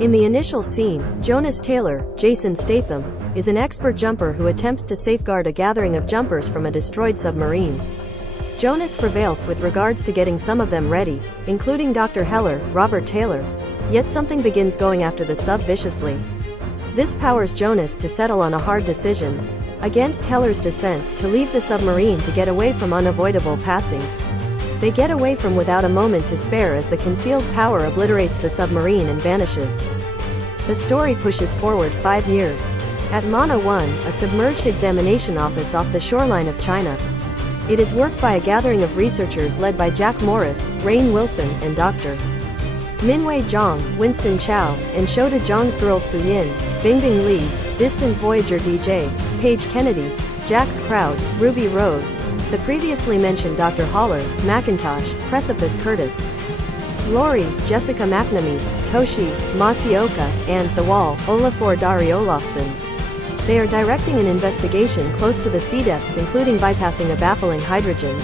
In the initial scene, Jonas Taylor, Jason Statham, is an expert jumper who attempts to safeguard a gathering of jumpers from a destroyed submarine. Jonas prevails with regards to getting some of them ready, including Dr. Heller, Robert Taylor, yet something begins going after the sub viciously. This powers Jonas to settle on a hard decision, against Heller's dissent, to leave the submarine to get away from unavoidable passing. They get away from without a moment to spare as the concealed power obliterates the submarine and vanishes. The story pushes forward 5 years. At Mana 1, a submerged examination office off the shoreline of China. It is worked by a gathering of researchers led by Jack Morris, Rainn Wilson, and Dr. Minwei Zhang, Winston Chow, and Shota Zhang's girls Suyin, Bingbing Li, Distant Voyager DJ, Paige Kennedy, Jax Crowd, Ruby Rose, the previously mentioned Dr. Haller, Macintosh, Precipice Curtis, Laurie, Jessica McNamee, Toshi, Masioka, and The Wall, Olafur Dari Olafsson. They are directing an investigation close to the sea depths, including bypassing a baffling hydrogen.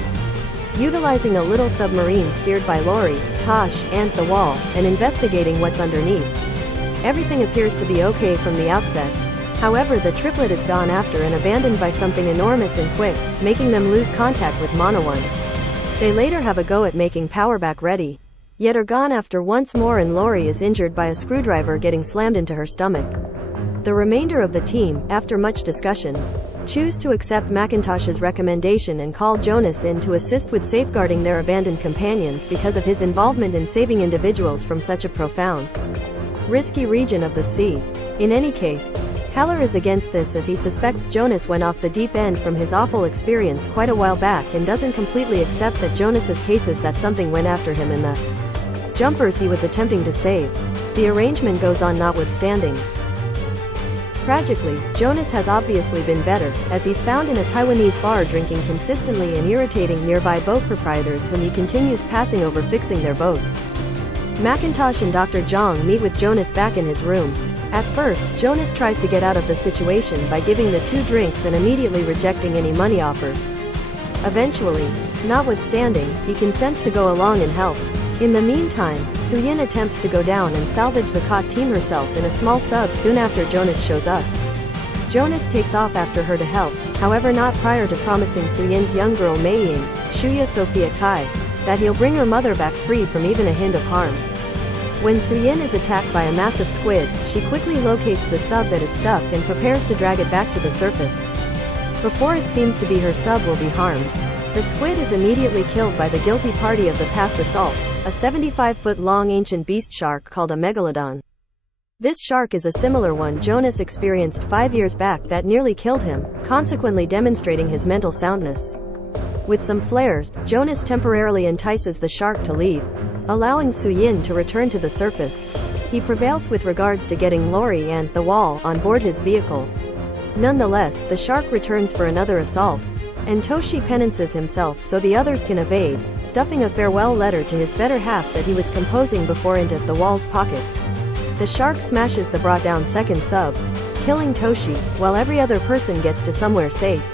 Utilizing a little submarine steered by Laurie, Tosh, and The Wall, and investigating what's underneath. Everything appears to be okay from the outset. However, the triplet is gone after and abandoned by something enormous and quick, making them lose contact with Mana 1. They later have a go at making power back ready, yet are gone after once more, and Laurie is injured by a screwdriver getting slammed into her stomach. The remainder of the team, after much discussion, choose to accept Macintosh's recommendation and call Jonas in to assist with safeguarding their abandoned companions because of his involvement in saving individuals from such a profound, risky region of the sea. In any case, Heller is against this as he suspects Jonas went off the deep end from his awful experience quite a while back and doesn't completely accept that Jonas's case is that something went after him and the jumpers he was attempting to save. The arrangement goes on notwithstanding. Tragically, Jonas has obviously been better, as he's found in a Taiwanese bar drinking consistently and irritating nearby boat proprietors when he continues passing over fixing their boats. Macintosh and Dr. Zhang meet with Jonas back in his room. At first, Jonas tries to get out of the situation by giving the 2 drinks and immediately rejecting any money offers. Eventually, notwithstanding, he consents to go along and help. In the meantime, Suyin attempts to go down and salvage the caught team herself in a small sub soon after Jonas shows up. Jonas takes off after her to help, however not prior to promising Suyin's young girl Mei Ying, Shuya Sophia Kai, that he'll bring her mother back free from even a hint of harm. When Suyin is attacked by a massive squid, she quickly locates the sub that is stuck and prepares to drag it back to the surface. Before it seems to be her sub will be harmed, the squid is immediately killed by the guilty party of the past assault, a 75-foot-long ancient beast shark called a Megalodon. This shark is a similar one Jonas experienced 5 years back that nearly killed him, consequently demonstrating his mental soundness. With some flares, Jonas temporarily entices the shark to leave, allowing Suyin to return to the surface. He prevails with regards to getting Laurie and The Wall on board his vehicle. Nonetheless, the shark returns for another assault, and Toshi penances himself so the others can evade, stuffing a farewell letter to his better half that he was composing before into The Wall's pocket. The shark smashes the brought down second sub, killing Toshi, while every other person gets to somewhere safe.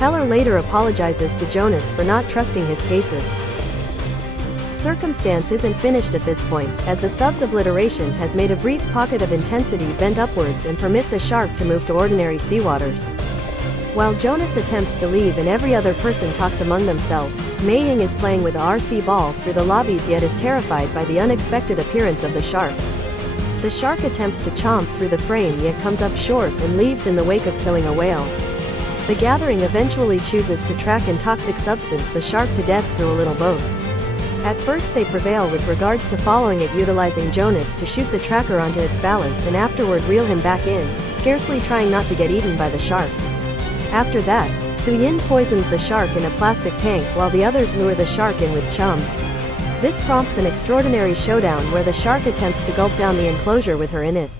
Heller later apologizes to Jonas for not trusting his cases. Circumstance isn't finished at this point, as the sub's obliteration has made a brief pocket of intensity bend upwards and permit the shark to move to ordinary seawaters. While Jonas attempts to leave and every other person talks among themselves, Mei Ying is playing with a RC ball through the lobbies yet is terrified by the unexpected appearance of the shark. The shark attempts to chomp through the frame yet comes up short and leaves in the wake of killing a whale. The gathering eventually chooses to track an toxic substance the shark to death through a little boat. At first they prevail with regards to following it, utilizing Jonas to shoot the tracker onto its balance and afterward reel him back in, scarcely trying not to get eaten by the shark. After that, Suyin poisons the shark in a plastic tank while the others lure the shark in with chum. This prompts an extraordinary showdown where the shark attempts to gulp down the enclosure with her in it.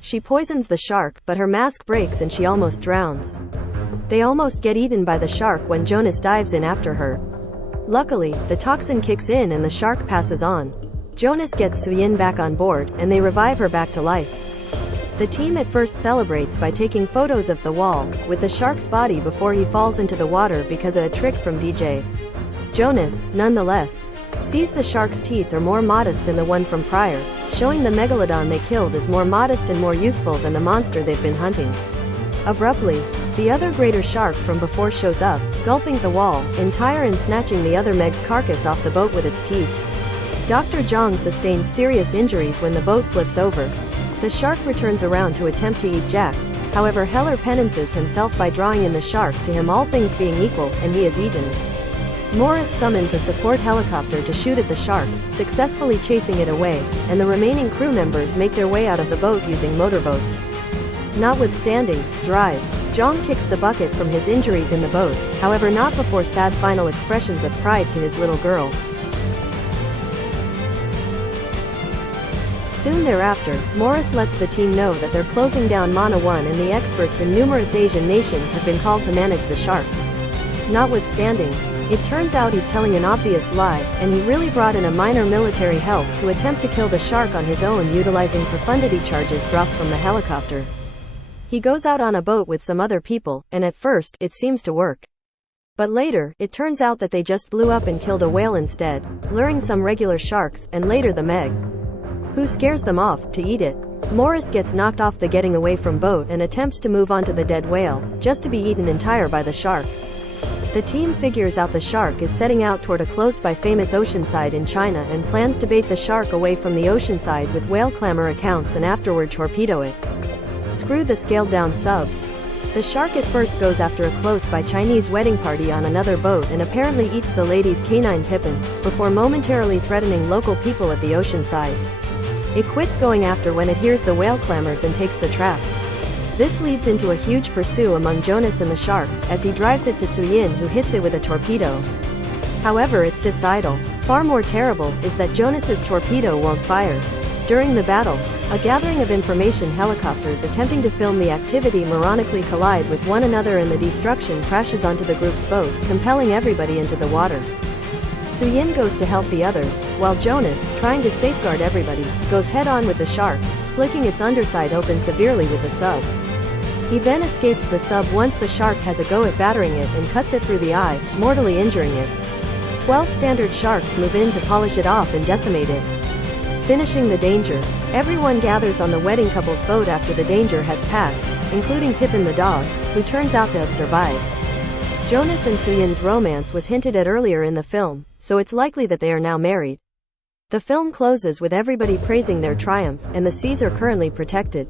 She poisons the shark, but her mask breaks and she almost drowns. They almost get eaten by the shark when Jonas dives in after her. Luckily, the toxin kicks in and the shark passes on. Jonas gets Suyin back on board, and they revive her back to life. The team at first celebrates by taking photos of The Wall, with the shark's body before he falls into the water because of a trick from DJ Jonas. Nonetheless, sees the shark's teeth are more modest than the one from prior, showing the Megalodon they killed is more modest and more youthful than the monster they've been hunting. Abruptly, the other greater shark from before shows up, gulping the wall, entire and snatching the other Meg's carcass off the boat with its teeth. Dr. Zhang sustains serious injuries when the boat flips over. The shark returns around to attempt to eat Jax, however Heller penances himself by drawing in the shark to him, all things being equal, and he is eaten. Morris summons a support helicopter to shoot at the shark, successfully chasing it away, and the remaining crew members make their way out of the boat using motorboats. Notwithstanding, Drive, Zhang kicks the bucket from his injuries in the boat, however not before sad final expressions of pride to his little girl. Soon thereafter, Morris lets the team know that they're closing down Mana 1 and the experts in numerous Asian nations have been called to manage the shark. Notwithstanding, it turns out he's telling an obvious lie, and he really brought in a minor military help to attempt to kill the shark on his own utilizing profundity charges dropped from the helicopter. He goes out on a boat with some other people, and at first, it seems to work. But later, it turns out that they just blew up and killed a whale instead, luring some regular sharks, and later the Meg, who scares them off, to eat it. Morris gets knocked off the getting away from boat and attempts to move onto the dead whale, just to be eaten entire by the shark. The team figures out the shark is setting out toward a close-by famous oceanside in China and plans to bait the shark away from the oceanside with whale clamor accounts and afterward torpedo it. Screw the scaled-down subs. The shark at first goes after a close-by Chinese wedding party on another boat and apparently eats the lady's canine Pippin, before momentarily threatening local people at the oceanside. It quits going after when it hears the whale clamors and takes the trap. This leads into a huge pursuit among Jonas and the shark, as he drives it to Suyin, who hits it with a torpedo. However, it sits idle. Far more terrible is that Jonas's torpedo won't fire. During the battle, a gathering of information helicopters attempting to film the activity moronically collide with one another and the destruction crashes onto the group's boat, compelling everybody into the water. Suyin goes to help the others, while Jonas, trying to safeguard everybody, goes head-on with the shark, slicking its underside open severely with the sub. He then escapes the sub once the shark has a go at battering it and cuts it through the eye, mortally injuring it. 12 standard sharks move in to polish it off and decimate it. Finishing the danger, everyone gathers on the wedding couple's boat after the danger has passed, including Pippin the dog, who turns out to have survived. Jonas and Suyin's romance was hinted at earlier in the film, so it's likely that they are now married. The film closes with everybody praising their triumph, and the seas are currently protected.